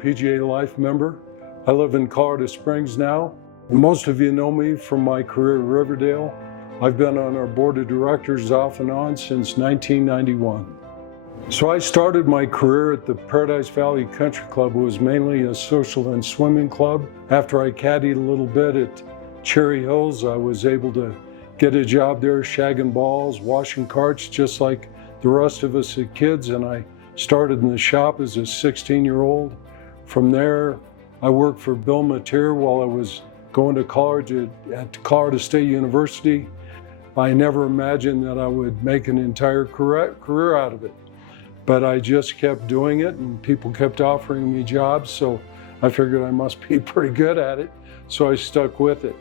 PGA Life member. I live in Colorado Springs now. Most of you know me from my career at Riverdale. I've been on our board of directors off and on since 1991. So I started my career at the Paradise Valley Country Club. It was mainly a social and swimming club. After I caddied a little bit at Cherry Hills, I was able to get a job there shagging balls, washing carts, just like the rest of us as kids, and I started in the shop as a 16-year-old. From there, I worked for Bill Mateer while I was going to college at Colorado State University. I never imagined that I would make an entire career out of it, but I just kept doing it and people kept offering me jobs, so I figured I must be pretty good at it, so I stuck with it.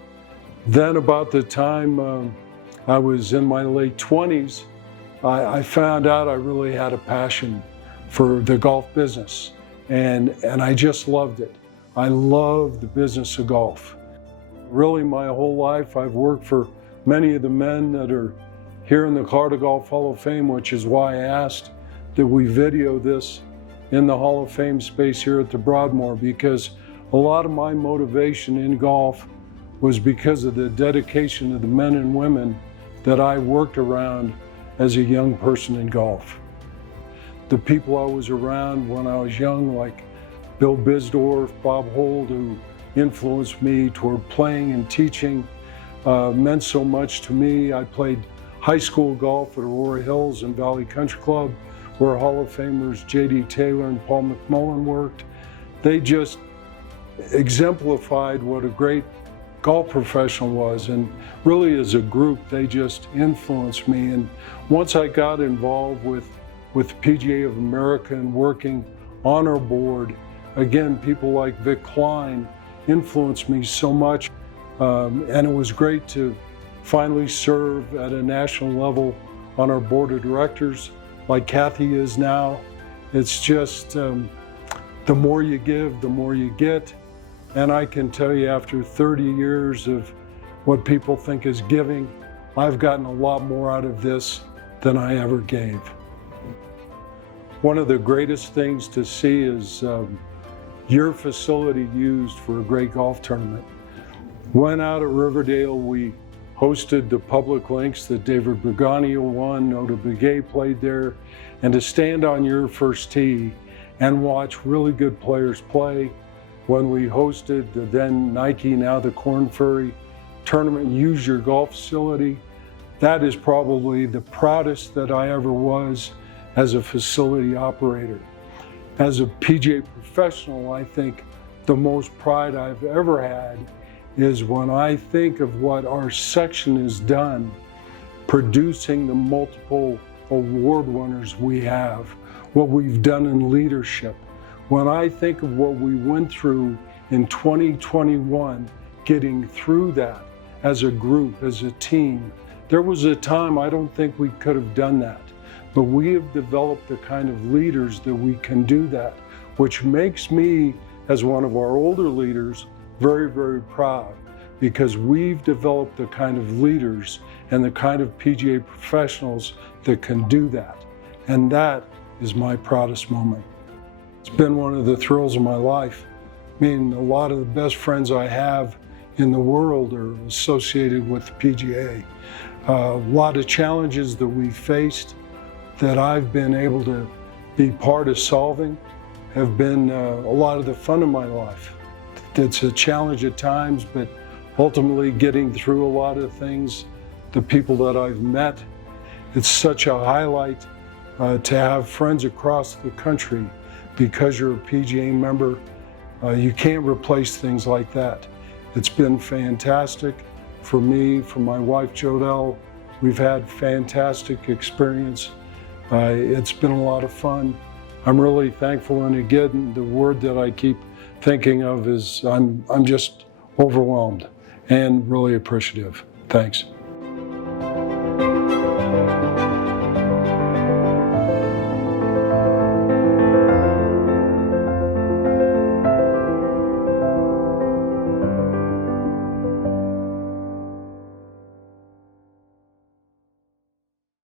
Then about the time I was in my late 20s, I found out I really had a passion for the golf business, and I just loved it. I love the business of golf. Really, my whole life, I've worked for many of the men that are here in the Colorado Golf Hall of Fame, which is why I asked that we video this in the Hall of Fame space here at the Broadmoor, because a lot of my motivation in golf was because of the dedication of the men and women that I worked around as a young person in golf. The people I was around when I was young, like Bill Bisdorf, Bob Hold, who influenced me toward playing and teaching, meant so much to me. I played high school golf at Aurora Hills and Valley Country Club, where Hall of Famers J.D. Taylor and Paul McMullen worked. They just exemplified what a great golf professional was, and really as a group they just influenced me. And once I got involved with PGA of America and working on our board, again, people like Vic Klein influenced me so much, and it was great to finally serve at a national level on our board of directors like Kathy is now. It's just the more you give, the more you get. And I can tell you, after 30 years of what people think is giving, I've gotten a lot more out of this than I ever gave. One of the greatest things to see is your facility used for a great golf tournament. When out at Riverdale, we hosted the public links that David Berganio won, Nota Begay played there, and to stand on your first tee and watch really good players play. When we hosted the then Nike, now the Korn Ferry tournament, use your golf facility, that is probably the proudest that I ever was as a facility operator. As a PGA professional, I think the most pride I've ever had is when I think of what our section has done, producing the multiple award winners we have, what we've done in leadership. When I think of what we went through in 2021, getting through that as a group, as a team, there was a time I don't think we could have done that. But we have developed the kind of leaders that we can do that, which makes me, as one of our older leaders, very, very proud, because we've developed the kind of leaders and the kind of PGA professionals that can do that. And that is my proudest moment. It's been one of the thrills of my life. I mean, a lot of the best friends I have in the world are associated with the PGA. A lot of challenges that we faced that I've been able to be part of solving have been a lot of the fun of my life. It's a challenge at times, but ultimately getting through a lot of things, the people that I've met, it's such a highlight to have friends across the country. Because you're a PGA member, you can't replace things like that. It's been fantastic for me, for my wife Doyle. We've had fantastic experience. It's been a lot of fun. I'm really thankful, and again, the word that I keep thinking of is I'm just overwhelmed and really appreciative. Thanks.